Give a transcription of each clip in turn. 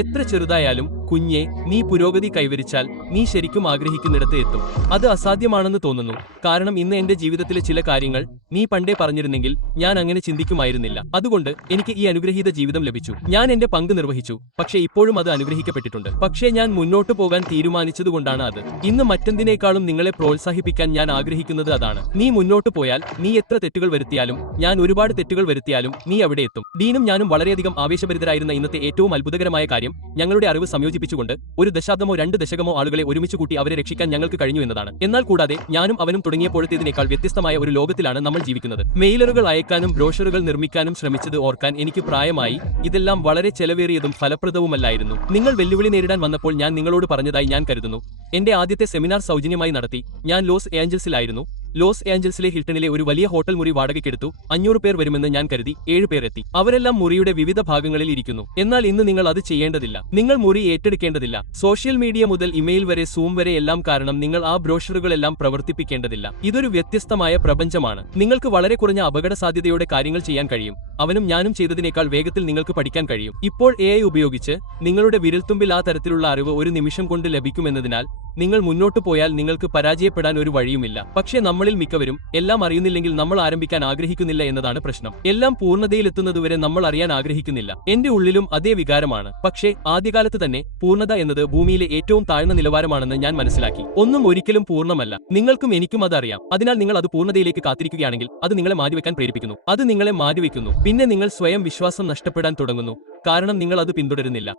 എത്ര ചെറുതായാലും കുഞ്ഞെ, നീ പുരോഗതി കൈവരിച്ചാൽ നീ ശരിക്കും ആഗ്രഹിക്കുന്നിടത്ത് എത്തും. അത് അസാധ്യമാണെന്ന് തോന്നുന്നു. കാരണം ഇന്ന് എന്റെ ജീവിതത്തിലെ ചില കാര്യങ്ങൾ നീ പണ്ടേ പറഞ്ഞിരുന്നെങ്കിൽ ഞാൻ അങ്ങനെ ചിന്തിക്കുമായിരുന്നില്ല. അതുകൊണ്ട് എനിക്ക് ഈ അനുഗ്രഹീത ജീവിതം ലഭിച്ചു. ഞാൻ എന്റെ പങ്ക് നിർവഹിച്ചു. പക്ഷേ ഇപ്പോഴും അത് അനുഗ്രഹിക്കപ്പെട്ടിട്ടുണ്ട്. പക്ഷേ ഞാൻ മുന്നോട്ടു പോകാൻ തീരുമാനിച്ചതുകൊണ്ടാണ് അത്. ഇന്ന് മറ്റെന്തിനേക്കാളും നിങ്ങളെ പ്രോത്സാഹിപ്പിക്കാൻ ഞാൻ ആഗ്രഹിക്കുന്നത് അതാണ്. നീ മുന്നോട്ടു പോയാൽ, നീ എത്ര തെറ്റുകൾ വരുത്തിയാലും, ഞാൻ ഒരുപാട് തെറ്റുകൾ വരുത്തിയാലും നീ അവിടെ എത്തും. ഡീനും ഞാനും വളരെയധികം ആവേശഭരിതരായിരുന്ന ഇന്നത്തെ ഏറ്റവും അത്ഭുതകരമായ കാര്യം ഞങ്ങളുടെ അറിവ് സംയോജിപ്പിച്ചുകൊണ്ട് 1 ദശാബ്ദമോ 2 ദശകമോ ആളുകളെ ഒരുമിച്ച് കൂട്ടി അവരെ രക്ഷിക്കാൻ ഞങ്ങൾക്ക് കഴിഞ്ഞു എന്നതാണ്. എന്നാൽ കൂടാതെ ഞാനും അവനും തുടങ്ങിയപ്പോഴത്തേതിനേക്കാൾ വ്യത്യസ്തമായ ഒരു ലോകത്തിലാണ് നമ്മൾ ജീവിക്കുന്നത്. മെയിലറുകൾ അയക്കാനും ബ്രോഷറുകൾ നിർമ്മിക്കാനും ശ്രമിച്ചത് ഓർക്കാൻ എനിക്ക് പ്രായമായി. ഇതെല്ലാം വളരെ ചെലവേറിയതും ഫലപ്രദവുമല്ലായിരുന്നു. നിങ്ങൾ വെല്ലുവിളി നേരിടാൻ വന്നപ്പോൾ ഞാൻ നിങ്ങളോട് പറഞ്ഞതായി ഞാൻ കരുതുന്നു. എന്റെ ആദ്യത്തെ സെമിനാർ സൗജന്യമായി നടത്തി. ഞാൻ ലോസ് ഏഞ്ചൽസിലായിരുന്നു. ലോസ് ഏഞ്ചൽസിലെ ഹിൽട്ടണിലെ ഒരു വലിയ ഹോട്ടൽ മുറി വാടകയ്ക്കെടുത്തു. 500 പേർ വരുമെന്ന് ഞാൻ കരുതി. 7 പേർ എത്തി. അവരെല്ലാം മുറിയുടെ വിവിധ ഭാഗങ്ങളിൽ ഇരിക്കുന്നു. എന്നാൽ ഇന്ന് നിങ്ങൾ അത് ചെയ്യേണ്ടതില്ല. നിങ്ങൾ മുറി ഏറ്റെടുക്കേണ്ടതില്ല. സോഷ്യൽ മീഡിയ മുതൽ ഇമെയിൽ വരെ, സൂം വരെ എല്ലാം കാരണം നിങ്ങൾ ആ ബ്രോഷറുകളെല്ലാം പ്രവർത്തിപ്പിക്കേണ്ടതില്ല. ഇതൊരു വ്യത്യസ്തമായ പ്രപഞ്ചമാണ്. നിങ്ങൾക്ക് വളരെ കുറഞ്ഞ അപകട സാധ്യതയോടെ കാര്യങ്ങൾ ചെയ്യാൻ കഴിയും. അവനും ഞാനും ചെയ്തതിനേക്കാൾ വേഗത്തിൽ നിങ്ങൾക്ക് പഠിക്കാൻ കഴിയും. ഇപ്പോൾ AI ഉപയോഗിച്ച് നിങ്ങളുടെ വിരൽത്തുമ്പിൽ ആ തരത്തിലുള്ള അറിവ് ഒരു നിമിഷം കൊണ്ട് ലഭിക്കുമെന്നതിനാൽ നിങ്ങൾ മുന്നോട്ടു പോയാൽ നിങ്ങൾക്ക് പരാജയപ്പെടാൻ ഒരു വഴിയുമില്ല. പക്ഷേ നമ്മളിൽ മിക്കവരും എല്ലാം അറിയുന്നില്ലെങ്കിൽ നമ്മൾ ആരംഭിക്കാൻ ആഗ്രഹിക്കുന്നില്ല എന്നതാണ് പ്രശ്നം. എല്ലാം പൂർണ്ണതയിലെത്തുന്നതുവരെ നമ്മൾ അറിയാൻ ആഗ്രഹിക്കുന്നില്ല. എന്റെ ഉള്ളിലും അതേ വികാരമാണ്. പക്ഷേ ആദ്യകാലത്ത് തന്നെ പൂർണ്ണത എന്നത് ഭൂമിയിലെ ഏറ്റവും താഴ്ന്ന നിലവാരമാണെന്ന് ഞാൻ മനസ്സിലാക്കി. ഒന്നും ഒരിക്കലും പൂർണ്ണമല്ല. നിങ്ങൾക്കും എനിക്കും അതറിയാം. അതിനാൽ നിങ്ങൾ അത് പൂർണ്ണതയിലേക്ക് കാത്തിരിക്കുകയാണെങ്കിൽ അത് നിങ്ങളെ മാറ്റിവെക്കാൻ പ്രേരിപ്പിക്കുന്നു. അത് നിങ്ങളെ മാറ്റിവെക്കുന്നു. പിന്നെ നിങ്ങൾ സ്വയം വിശ്വാസം നഷ്ടപ്പെടാൻ തുടങ്ങുന്നു. കാരണം നിങ്ങൾ അത് പിന്തുടരുന്നില്ല.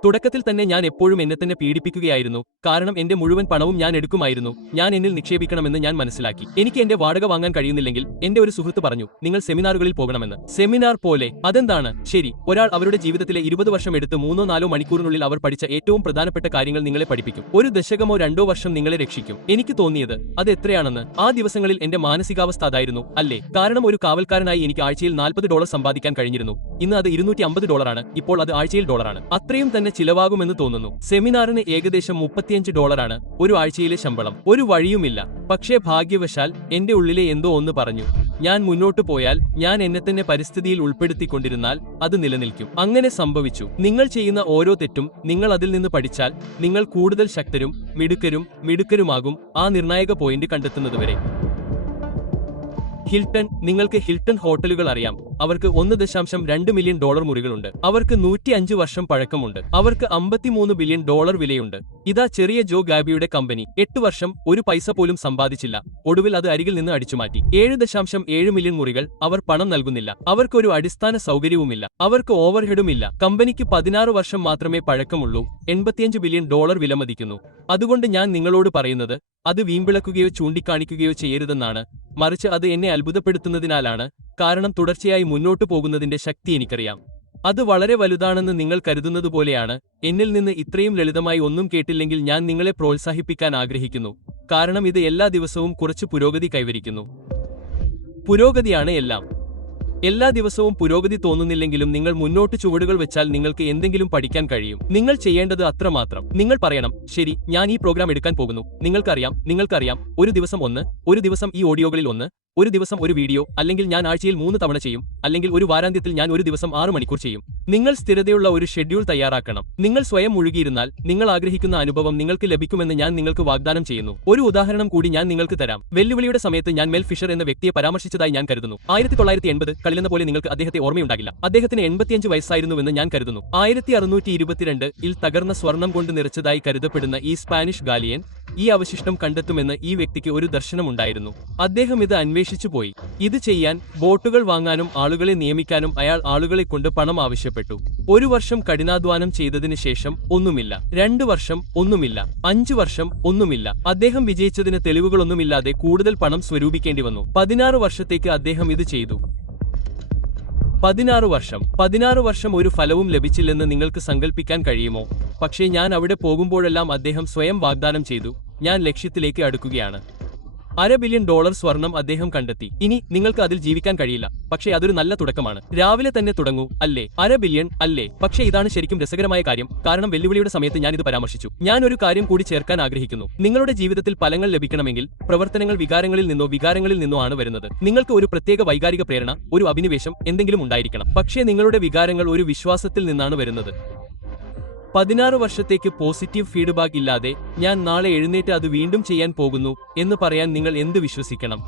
തുടക്കത്തിൽ തന്നെ ഞാൻ എപ്പോഴും എന്നെ തന്നെ പീഡിപ്പിക്കുകയായിരുന്നു. കാരണം എന്റെ മുഴുവൻ പണവും ഞാൻ എടുക്കുമായിരുന്നു. ഞാൻ എന്നിൽ നിക്ഷേപിക്കണമെന്ന് ഞാൻ മനസ്സിലാക്കി. എനിക്ക് എന്റെ വാടക വാങ്ങാൻ കഴിയുന്നില്ലെങ്കിൽ എന്റെ ഒരു സുഹൃത്ത് പറഞ്ഞു, നിങ്ങൾ സെമിനാറുകളിൽ പോകണമെന്ന്. സെമിനാർ പോലെ? അതെന്താണ്? ശരി, ഒരാൾ അവരുടെ ജീവിതത്തിലെ 20 വർഷം എടുത്ത് 3-4 മണിക്കൂറിനുള്ളിൽ അവർ പഠിച്ച ഏറ്റവും പ്രധാനപ്പെട്ട കാര്യങ്ങൾ നിങ്ങളെ പഠിപ്പിക്കും. 1 ദശകമോ 2 വർഷം നിങ്ങളെ രക്ഷിക്കും. എനിക്ക് തോന്നിയത് അത് എത്രയാണെന്ന്. ആ ദിവസങ്ങളിൽ എന്റെ മാനസികാവസ്ഥ അതായിരുന്നു, അല്ലേ? കാരണം ഒരു കാവൽക്കാരനായി എനിക്ക് ആഴ്ചയിൽ $40 സമ്പാദിക്കാൻ കഴിഞ്ഞിരുന്നു. ഇന്ന് അത് $250 ഇപ്പോൾ അത് ആഴ്ചയിൽ ഡോളറാണ്. അത്രയും തന്നെ ചിലവാകുമെന്ന് തോന്നുന്നു. സെമിനാറിന് ഏകദേശം $35 ഒരു ആഴ്ചയിലെ ശമ്പളം. ഒരു വഴിയുമില്ല. പക്ഷേ ഭാഗ്യവശാൽ എന്റെ ഉള്ളിലെ എന്തോ ഒന്ന് പറഞ്ഞു, ഞാൻ മുന്നോട്ടു പോയാൽ, ഞാൻ എന്നെ തന്നെ പരിസ്ഥിതിയിൽ ഉൾപ്പെടുത്തിക്കൊണ്ടിരുന്നാൽ അത് നിലനിൽക്കും. അങ്ങനെ സംഭവിച്ചു. നിങ്ങൾ ചെയ്യുന്ന ഓരോ തെറ്റും നിങ്ങൾ അതിൽ നിന്ന് പഠിച്ചാൽ നിങ്ങൾ കൂടുതൽ ശക്തരും മിടുക്കരുമാകും ആ നിർണായക പോയിന്റ് കണ്ടെത്തുന്നതുവരെ. ഹിൽട്ടൺ. നിങ്ങൾക്ക് ഹിൽട്ടൺ ഹോട്ടലുകൾ അറിയാം. അവർക്ക് $1.2 മില്യൺ മുറികളുണ്ട്. അവർക്ക് 105 വർഷം പഴക്കമുണ്ട്. അവർക്ക് $53 ബില്യൺ വിലയുണ്ട്. ഇതാ ചെറിയ ജോ ഗാബിയുടെ കമ്പനി. 8 വർഷം ഒരു പൈസ പോലും സമ്പാദിച്ചില്ല. ഒടുവിൽ അത് അരികിൽ നിന്ന് അടിച്ചുമാറ്റി. 7.7 മില്യൺ മുറികൾ. അവർ പണം നൽകുന്നില്ല. അവർക്ക് ഒരു അടിസ്ഥാന സൗകര്യവുമില്ല. അവർക്ക് ഓവർഹെഡുമില്ല. കമ്പനിക്ക് 16 വർഷം മാത്രമേ പഴക്കമുള്ളൂ. $85 ബില്യൺ വിലമതിക്കുന്നു. അതുകൊണ്ട് ഞാൻ നിങ്ങളോട് പറയുന്നത് അത് വീമ്പിളക്കുകയോ ചൂണ്ടിക്കാണിക്കുകയോ ചെയ്യരുതെന്നാണ്. മറിച്ച് അത് എന്നെ അത്ഭുതപ്പെടുത്തുന്നതിനാലാണ്. കാരണം തുടർച്ചയായി മുന്നോട്ടു പോകുന്നതിന്റെ ശക്തി എനിക്കറിയാം. അത് വളരെ വലുതാണെന്ന് നിങ്ങൾ കരുതുന്നതുപോലെയാണ്. എന്നിൽ നിന്ന് ഇത്രയും ലളിതമായി ഒന്നും കേട്ടില്ലെങ്കിൽ ഞാൻ നിങ്ങളെ പ്രോത്സാഹിപ്പിക്കാൻ ആഗ്രഹിക്കുന്നു. കാരണം ഇത് എല്ലാ ദിവസവും കുറച്ച് പുരോഗതി കൈവരിക്കുന്നു. പുരോഗതിയാണ് എല്ലാം. എല്ലാ ദിവസവും പുരോഗതി തോന്നുന്നില്ലെങ്കിലും നിങ്ങൾ മുന്നോട്ട് ചുവടുകൾ വെച്ചാൽ നിങ്ങൾക്ക് എന്തെങ്കിലും പഠിക്കാൻ കഴിയും. നിങ്ങൾ ചെയ്യേണ്ടത് അത്രമാത്രം. നിങ്ങൾ പറയണം, ശരി, ഞാൻ ഈ പ്രോഗ്രാം എടുക്കാൻ പോകുന്നു. നിങ്ങൾക്കറിയാം, ഒരു ദിവസം 1, ഒരു ദിവസം ഈ ഓഡിയോകളിൽ 1, ഒരു ദിവസം ഒരു വീഡിയോ, അല്ലെങ്കിൽ ഞാൻ ആഴ്ചയിൽ 3 തവണ ചെയ്യും, അല്ലെങ്കിൽ ഒരു വാരാന്ത്യത്തിൽ ഞാൻ ഒരു ദിവസം 6 മണിക്കൂർ ചെയ്യും. നിങ്ങൾ സ്ഥിരതയുള്ള ഒരു ഷെഡ്യൂൾ തയ്യാറാക്കണം. നിങ്ങൾ സ്വയം മുഴുകിയിരുന്നാൽ നിങ്ങൾ ആഗ്രഹിക്കുന്ന അനുഭവം നിങ്ങൾക്ക് ലഭിക്കുമെന്ന് ഞാൻ നിങ്ങൾക്ക് വാഗ്ദാനം ചെയ്യുന്നു. ഒരു ഉദാഹരണം കൂടി ഞാൻ നിങ്ങൾക്ക് തരാം. വെല്ലുവിളിയുടെ സമയത്ത് ഞാൻ മെൽ ഫിഷർ എന്ന വ്യക്തിയെ പരാമർശിച്ചതായി ഞാൻ കരുതുന്നു. 1980 കളിലെന്ന പോലെ നിങ്ങൾക്ക് അദ്ദേഹത്തെ ഓർമ്മയുണ്ടാകില്ല. അദ്ദേഹത്തിന് 85 വയസ്സായിരുന്നുവെന്ന് ഞാൻ കരുതുന്നു. 1622 തകർന്ന സ്വർണം കൊണ്ട് നിറച്ചതായി കരുതപ്പെടുന്ന ഈ സ്പാനിഷ് ഗാലിയൻ ഈ അവശിഷ്ടം കണ്ടെത്തുമെന്ന് ഈ വ്യക്തിക്ക് ഒരു ദർശനമുണ്ടായിരുന്നു. അദ്ദേഹം ഇത് അന്വേഷിച്ചു പോയി. ഇത് ചെയ്യാൻ ബോട്ടുകൾ വാങ്ങാനും ആളുകളെ നിയമിക്കാനും അയാൾ ആളുകളെ കൊണ്ട് പണം ആവശ്യപ്പെട്ടു. 1 വർഷം കഠിനാധ്വാനം ചെയ്തതിന് ശേഷം ഒന്നുമില്ല. 2 വർഷം ഒന്നുമില്ല. 5 വർഷം ഒന്നുമില്ല. അദ്ദേഹം വിജയിച്ചതിന് തെളിവുകളൊന്നുമില്ലാതെ കൂടുതൽ പണം സ്വരൂപിക്കേണ്ടി വന്നു. 16 വർഷത്തേക്ക് അദ്ദേഹം ഇത് ചെയ്തു. 16 വർഷം ഒരു ഫലവും ലഭിച്ചില്ലെന്ന് നിങ്ങൾക്ക് സങ്കല്പിക്കാൻ കഴിയുമോ? പക്ഷേ ഞാൻ അവിടെ പോകുമ്പോഴെല്ലാം അദ്ദേഹം സ്വയം വാഗ്ദാനം ചെയ്തു, ഞാൻ ലക്ഷ്യത്തിലേക്ക് അടുക്കുകയാണ്. $500 ബില്യൺ സ്വർണം അദ്ദേഹം കണ്ടെത്തി. ഇനി നിങ്ങൾക്ക് അതിൽ ജീവിക്കാൻ കഴിയില്ല. പക്ഷേ അതൊരു നല്ല തുടക്കമാണ്. രാവിലെ തന്നെ തുടങ്ങൂ, അല്ലേ? $500 ബില്യൺ, അല്ലേ? പക്ഷേ ഇതാണ് ശരിക്കും രസകരമായ കാര്യം. കാരണം വെല്ലുവിളിയുടെ സമയത്ത് ഞാൻ ഇത് പരാമർശിച്ചു. ഞാൻ ഒരു കാര്യം കൂടി ചേർക്കാൻ ആഗ്രഹിക്കുന്നു. നിങ്ങളുടെ ജീവിതത്തിൽ ഫലങ്ങൾ ലഭിക്കണമെങ്കിൽ പ്രവർത്തനങ്ങൾ വികാരങ്ങളിൽ നിന്നോ ആണ് വരുന്നത്. നിങ്ങൾക്ക് ഒരു പ്രത്യേക വൈകാരിക പ്രേരണ, ഒരു അഭിനിവേശം എന്തെങ്കിലും ഉണ്ടായിരിക്കണം. പക്ഷേ നിങ്ങളുടെ വികാരങ്ങൾ ഒരു വിശ്വാസത്തിൽ നിന്നാണ് വരുന്നത്. 16 വർഷത്തേക്ക് പോസിറ്റീവ് ഫീഡ്ബാക്ക് ഇല്ലാതെ ഞാൻ നാളെ എഴുന്നേറ്റ് അത് വീണ്ടും ചെയ്യാൻ പോകുന്നു എന്ന് പറയാൻ നിങ്ങൾ എന്ത് വിശ്വസിക്കണം?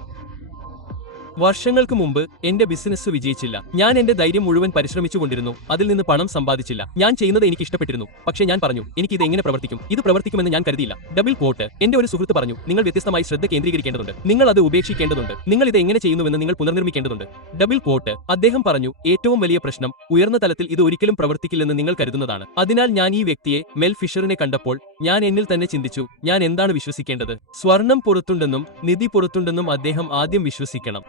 വർഷങ്ങൾക്ക് മുമ്പ് എന്റെ ബിസിനസ് വിജയിച്ചില്ല. ഞാൻ എന്റെ ധൈര്യം മുഴുവൻ പരിശ്രമിച്ചുകൊണ്ടിരുന്നു. അതിൽ നിന്ന് പണം സമ്പാദിച്ചില്ല. ഞാൻ ചെയ്യുന്നത് എനിക്ക് ഇഷ്ടപ്പെട്ടിരുന്നു. പക്ഷേ ഞാൻ പറഞ്ഞു, എനിക്ക് ഇത് എങ്ങനെ പ്രവർത്തിക്കും? ഇത് പ്രവർത്തിക്കുമെന്ന് ഞാൻ കരുതിയില്ല. Double quote. എന്റെ ഒരു സുഹൃത്ത് പറഞ്ഞു, നിങ്ങൾ വ്യത്യസ്തമായി ശ്രദ്ധ കേന്ദ്രീകരിക്കേണ്ടതുണ്ട്. നിങ്ങൾ അത് ഉപേക്ഷിക്കേണ്ടതുണ്ട്. നിങ്ങൾ ഇത് എങ്ങനെ ചെയ്യുന്നുവെന്ന് നിങ്ങൾ പുനർനിർമ്മിക്കേണ്ടതുണ്ട്. Double quote. അദ്ദേഹം പറഞ്ഞു, ഏറ്റവും വലിയ പ്രശ്നം ഉയർന്ന തലത്തിൽ ഇത് ഒരിക്കലും പ്രവർത്തിക്കില്ലെന്ന് നിങ്ങൾ കരുതുന്നതാണ്. അതിനാൽ ഞാൻ ഈ വ്യക്തിയെ മെൽ ഫിഷറിനെ കണ്ടപ്പോൾ ഞാൻ എന്നിൽ തന്നെ ചിന്തിച്ചു, ഞാൻ എന്താണ് വിശ്വസിക്കേണ്ടത്? സ്വർണം പുറത്തുണ്ടെന്നും നിധി പുറത്തുണ്ടെന്നും അദ്ദേഹം ആദ്യം വിശ്വസിക്കണം.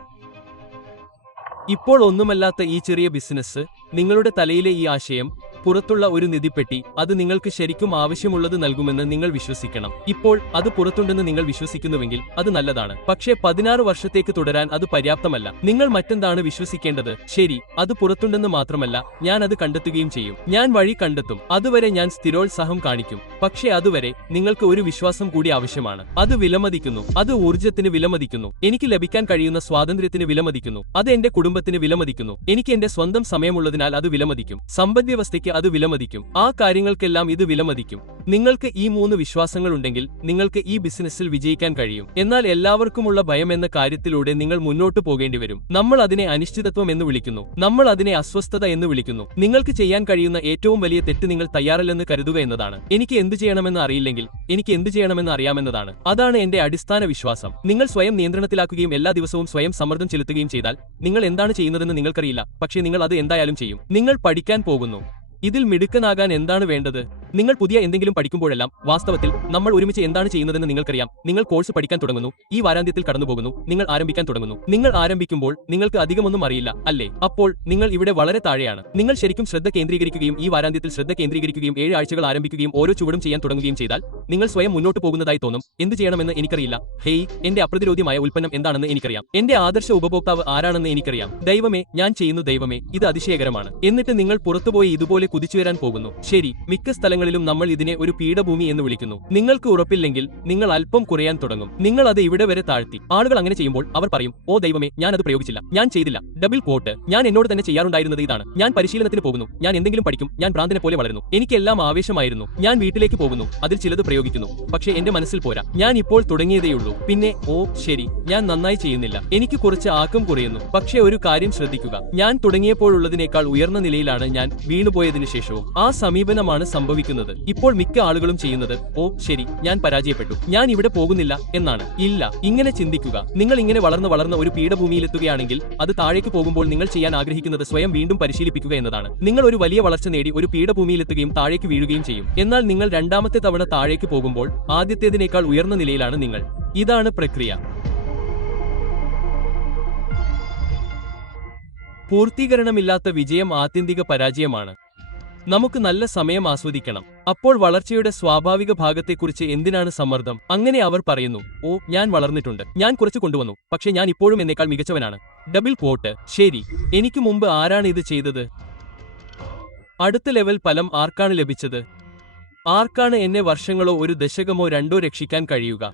ഇപ്പോൾ ഒന്നുമല്ലാത്ത ഈ ചെറിയ ബിസിനസ്, നിങ്ങളുടെ തലയിലെ ഈ ആശയം, പുറത്തുള്ള ഒരു നിധിപ്പെട്ടി, അത് നിങ്ങൾക്ക് ശരിക്കും ആവശ്യമുള്ളത് നൽകുമെന്ന് നിങ്ങൾ വിശ്വസിക്കണം. ഇപ്പോൾ അത് പുറത്തുണ്ടെന്ന് നിങ്ങൾ വിശ്വസിക്കുന്നുവെങ്കിൽ അത് നല്ലതാണ്. പക്ഷേ 16 വർഷത്തേക്ക് തുടരാൻ അത് പര്യാപ്തമല്ല. നിങ്ങൾ മറ്റെന്താണ് വിശ്വസിക്കേണ്ടത്? ശരി, അത് പുറത്തുണ്ടെന്ന് മാത്രമല്ല, ഞാൻ അത് കണ്ടെത്തുകയും ചെയ്യും. ഞാൻ വഴി കണ്ടെത്തും. അതുവരെ ഞാൻ സ്ഥിരോത്സാഹം കാണിക്കും. പക്ഷേ അതുവരെ നിങ്ങൾക്ക് ഒരു വിശ്വാസം കൂടി ആവശ്യമാണ്. അത് വിലമതിക്കുന്നു. അത് ഊർജ്ജത്തിന് വിലമതിക്കുന്നു. എനിക്ക് ലഭിക്കാൻ കഴിയുന്ന സ്വാതന്ത്ര്യത്തിന് വിലമതിക്കുന്നു. അത് എന്റെ കുടുംബത്തിന് വിലമതിക്കുന്നു. എനിക്ക് എന്റെ സ്വന്തം സമയമുള്ളതിനാൽ അത് വിലമതിക്കും. സമ്പദ്വ്യവസ്ഥയ്ക്ക് അത് വിലമതിക്കും. ആ കാര്യങ്ങൾക്കെല്ലാം ഇത് വിലമതിക്കും. നിങ്ങൾക്ക് ഈ 3 വിശ്വാസങ്ങൾ ഉണ്ടെങ്കിൽ നിങ്ങൾക്ക് ഈ ബിസിനസ്സിൽ വിജയിക്കാൻ കഴിയും. എന്നാൽ എല്ലാവർക്കുമുള്ള ഭയം എന്ന കാര്യത്തിലൂടെ നിങ്ങൾ മുന്നോട്ട് പോകേണ്ടി വരും. നമ്മൾ അതിനെ അനിശ്ചിതത്വം എന്ന് വിളിക്കുന്നു. നമ്മൾ അതിനെ അസ്വസ്ഥത എന്ന് വിളിക്കുന്നു. നിങ്ങൾക്ക് ചെയ്യാൻ കഴിയുന്ന ഏറ്റവും വലിയ തെറ്റ് നിങ്ങൾ തയ്യാറല്ലെന്ന് കരുതുക എന്നതാണ്. എനിക്ക് എന്തു ചെയ്യണമെന്ന് അറിയില്ലെങ്കിൽ എനിക്ക് എന്തു ചെയ്യണമെന്ന് അറിയാമെന്നതാണ്. അതാണ് എന്റെ അടിസ്ഥാന വിശ്വാസം. നിങ്ങൾ സ്വയം നിയന്ത്രണത്തിലാക്കുകയും എല്ലാ ദിവസവും സ്വയം സമ്മർദ്ദം ചെലുത്തുകയും ചെയ്താൽ നിങ്ങൾ എന്താണ് ചെയ്യുന്നതെന്ന് നിങ്ങൾക്കറിയില്ല. പക്ഷേ നിങ്ങൾ അത് എന്തായാലും ചെയ്യും. നിങ്ങൾ പഠിക്കാൻ പോകുന്നു. ഇതിൽ മിടുക്കനാകാൻ എന്താണ് വേണ്ടത്? നിങ്ങൾ പുതിയ എന്തെങ്കിലും പഠിക്കുമ്പോഴെല്ലാം വാസ്തവത്തിൽ നമ്മൾ ഒരുമിച്ച് എന്താണ് ചെയ്യുന്നതെന്ന് നിങ്ങൾക്കറിയാം. നിങ്ങൾ കോഴ്സ് പഠിക്കാൻ തുടങ്ങുന്നു. ഈ വാരാന്ത്യത്തിൽ കടന്നുപോകുന്നു. നിങ്ങൾ ആരംഭിക്കാൻ തുടങ്ങുന്നു. നിങ്ങൾ ആരംഭിക്കുമ്പോൾ നിങ്ങൾക്ക് അധികമൊന്നും അറിയില്ല, അല്ലേ? അപ്പോൾ നിങ്ങൾ ഇവിടെ വളരെ താഴെയാണ്. നിങ്ങൾ ശരിക്കും ശ്രദ്ധ കേന്ദ്രീകരിക്കുകയും ഈ വാരാന്ത്യത്തിൽ ശ്രദ്ധ കേന്ദ്രീകരിക്കുകയും 7 ആഴ്ചകൾ ആരംഭിക്കുകയും ഓരോ ചുവടും ചെയ്യാൻ തുടങ്ങുകയും ചെയ്താൽ നിങ്ങൾ സ്വയം മുന്നോട്ട് പോകുന്നതായി തോന്നും. എന്ത് ചെയ്യണമെന്ന് എനിക്കറിയില്ല. ഹേയ്, എന്റെ അപ്രതിരോധ്യമായ ഉൽപ്പന്നം എന്താണെന്ന് എനിക്കറിയാം. എന്റെ ആദർശ ഉപഭോക്താവ് ആരാണെന്ന് എനിക്കറിയാം. ദൈവമേ, ഞാൻ ചെയ്യുന്നു. ദൈവമേ, ഇത് അതിശയകരമാണ്. എന്നിട്ട് നിങ്ങൾ പുറത്തുപോയി ഇതുപോലെ കുതിച്ചുയരാൻ പോകുന്നു. ശരി, മിക്ക സ്ഥലങ്ങളിലും നമ്മൾ ഇതിനെ ഒരു പീഠഭൂമി എന്ന് വിളിക്കുന്നു. നിങ്ങൾക്ക് ഉറപ്പില്ലെങ്കിൽ നിങ്ങൾ അല്പം കുറയാൻ തുടങ്ങും. നിങ്ങൾ അത് ഇവിടെ വരെ താഴ്ത്തി. ആളുകൾ അങ്ങനെ ചെയ്യുമ്പോൾ അവർ പറയും, ഓ ദൈവമേ, ഞാൻ അത് പ്രയോഗിച്ചില്ല, ഞാൻ ചെയ്തില്ല. Double quote. ഞാൻ എന്നോട് തന്നെ ചെയ്യാറുണ്ടായിരുന്നത് ഇതാണ്. ഞാൻ പരിശീലനത്തിന് പോകുന്നു. ഞാൻ എന്തെങ്കിലും പഠിക്കും. ഞാൻ ഭ്രാന്തനെ പോലെ വളരുന്നു. എനിക്കെല്ലാം ആവേശമായിരുന്നു. ഞാൻ വീട്ടിലേക്ക് പോകുന്നു. അതിൽ ചിലത് പ്രയോഗിക്കുന്നു. പക്ഷേ എന്റെ മനസ്സിൽ പോരാ. ഞാൻ ഇപ്പോൾ തുടങ്ങിയതേയുള്ളൂ. പിന്നെ ഓ ശരി, ഞാൻ നന്നായി ചെയ്യുന്നില്ല. എനിക്ക് കുറച്ച് ആക്കം കുറയുന്നു. പക്ഷേ ഒരു കാര്യം ശ്രദ്ധിക്കുക. ഞാൻ തുടങ്ങിയപ്പോഴുള്ളതിനേക്കാൾ ഉയർന്ന നിലയിലാണ് ഞാൻ വീണുപോയതിനു ശേഷവും. ആ സമീപനമാണ് സംഭവിക്കുന്നത്. ഇപ്പോൾ മിക്ക ആളുകളും ചെയ്യുന്നത്, ഓ ശരി, ഞാൻ പരാജയപ്പെട്ടു, ഞാൻ ഇവിടെ പോകുന്നില്ല എന്നാണ്. ഇല്ല, ഇങ്ങനെ ചിന്തിക്കുക. നിങ്ങൾ ഇങ്ങനെ വളർന്ന ഒരു പീഠഭൂമിയിലെത്തുകയാണെങ്കിൽ അത് താഴേക്ക് പോകുമ്പോൾ നിങ്ങൾ ചെയ്യാൻ ആഗ്രഹിക്കുന്നത് സ്വയം വീണ്ടും പരിശീലിപ്പിക്കുക എന്നതാണ്. നിങ്ങൾ ഒരു വലിയ വളർച്ച നേടി ഒരു പീഠഭൂമിയിലെത്തുകയും താഴേക്ക് വീഴുകയും ചെയ്യും. എന്നാൽ നിങ്ങൾ രണ്ടാമത്തെ തവണ താഴേക്ക് പോകുമ്പോൾ ആദ്യത്തേതിനേക്കാൾ ഉയർന്ന നിലയിലാണ് നിങ്ങൾ. ഇതാണ് പ്രക്രിയ. പൂർത്തീകരണമില്ലാത്ത വിജയം ആത്യന്തിക പരാജയമാണ്. നമുക്ക് നല്ല സമയം ആസ്വദിക്കണം. അപ്പോൾ വളർച്ചയുടെ സ്വാഭാവിക ഭാഗത്തെക്കുറിച്ച് എന്തിനാണ് സമ്മർദ്ദം? അങ്ങനെ അവർ പറയുന്നു, ഓ ഞാൻ വളർന്നിട്ടുണ്ട്, ഞാൻ കുറച്ച് കൊണ്ടുവന്നു, പക്ഷേ ഞാൻ ഇപ്പോഴും എന്നേക്കാൾ മികച്ചവനാണ്. Double quote. ശരി, എനിക്ക് മുമ്പ് ആരാണ് ഇത് ചെയ്തത്? അടുത്ത ലെവൽ ഫലം ആർക്കാണ് ലഭിച്ചത്? ആർക്കാണ് എന്നെ വർഷങ്ങളോ ഒരു ദശകമോ 2 രക്ഷിക്കാൻ കഴിയുക?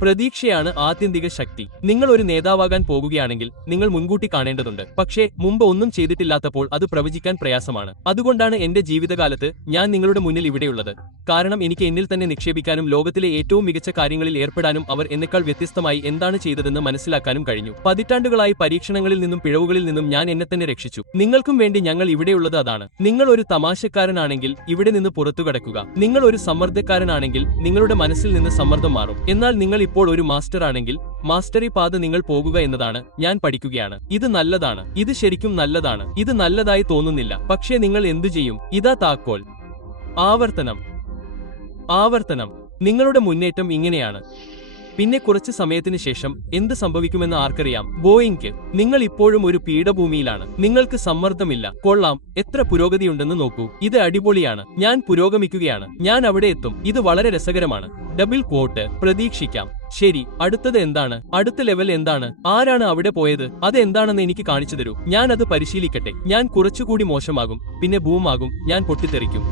പ്രതീക്ഷയാണ് ആത്യന്തിക ശക്തി. നിങ്ങൾ ഒരു നേതാവാകാൻ പോകുകയാണെങ്കിൽ നിങ്ങൾ മുൻകൂട്ടി കാണേണ്ടതുണ്ട്. പക്ഷേ മുമ്പ് ഒന്നും ചെയ്തിട്ടില്ലാത്തപ്പോൾ അത് പ്രവചിക്കാൻ പ്രയാസമാണ്. അതുകൊണ്ടാണ് എന്റെ ജീവിതകാലത്ത് ഞാൻ നിങ്ങളുടെ മുന്നിൽ ഇവിടെയുള്ളത്. കാരണം എനിക്ക് എന്നിൽ തന്നെ നിക്ഷേപിക്കാനും ലോകത്തിലെ ഏറ്റവും മികച്ച കാര്യങ്ങളിൽ ഏർപ്പെടാനും അവർ എന്നെക്കാൾ വ്യത്യസ്തമായി എന്താണ് ചെയ്തതെന്ന് മനസ്സിലാക്കാനും കഴിഞ്ഞു. പതിറ്റാണ്ടുകളായി പരീക്ഷണങ്ങളിൽ നിന്നും പിഴവുകളിൽ നിന്നും ഞാൻ എന്നെ തന്നെ രക്ഷിച്ചു. നിങ്ങൾക്കും വേണ്ടി ഞങ്ങൾ ഇവിടെയുള്ളത് അതാണ്. നിങ്ങൾ ഒരു തമാശക്കാരനാണെങ്കിൽ ഇവിടെ നിന്ന് പുറത്തു കടക്കുക. നിങ്ങൾ ഒരു സമ്മർദ്ദക്കാരനാണെങ്കിൽ നിങ്ങളുടെ മനസ്സിൽ നിന്ന് സമ്മർദ്ദം മാറും. എന്നാൽ നിങ്ങൾ ഇപ്പോൾ ഒരു മാസ്റ്റർ ആണെങ്കിൽ മാസ്റ്ററി പാത നിങ്ങൾ പോകുക എന്നതാണ്. ഞാൻ പഠിക്കുകയാണ്. ഇത് നല്ലതാണ്. ഇത് ശരിക്കും നല്ലതാണ്. ഇത് നല്ലതായി തോന്നുന്നില്ല. പക്ഷേ നിങ്ങൾ എന്തു ചെയ്യും? ഇതാ താക്കോൽ. ആവർത്തനം. ആവർത്തനം. നിങ്ങളുടെ മുന്നേറ്റം ഇങ്ങനെയാണ്. പിന്നെ കുറച്ച് സമയത്തിന് ശേഷം എന്ത് സംഭവിക്കുമെന്ന് ആർക്കറിയാം? ബോയിങ്. നിങ്ങൾ ഇപ്പോഴും ഒരു പീഠഭൂമിയിലാണ്. നിങ്ങൾക്ക് സമ്മർദ്ദമില്ല. കൊള്ളാം, എത്ര പുരോഗതിയുണ്ടെന്ന് നോക്കൂ. ഇത് അടിപൊളിയാണ്. ഞാൻ പുരോഗമിക്കുകയാണ്. ഞാൻ അവിടെ എത്തും. ഇത് വളരെ രസകരമാണ്. Double quote. പ്രതീക്ഷിക്കാം. ശരി, അടുത്തത് എന്താണ്? അടുത്ത ലെവൽ എന്താണ്? ആരാണ് അവിടെ പോയത്? അത് എന്താണെന്ന് എനിക്ക് കാണിച്ചു തരൂ. ഞാൻ അത് പരിശീലിക്കട്ടെ. ഞാൻ കുറച്ചുകൂടി മോശമാകും, പിന്നെ ബൂമാകും, ഞാൻ പൊട്ടിത്തെറിക്കും.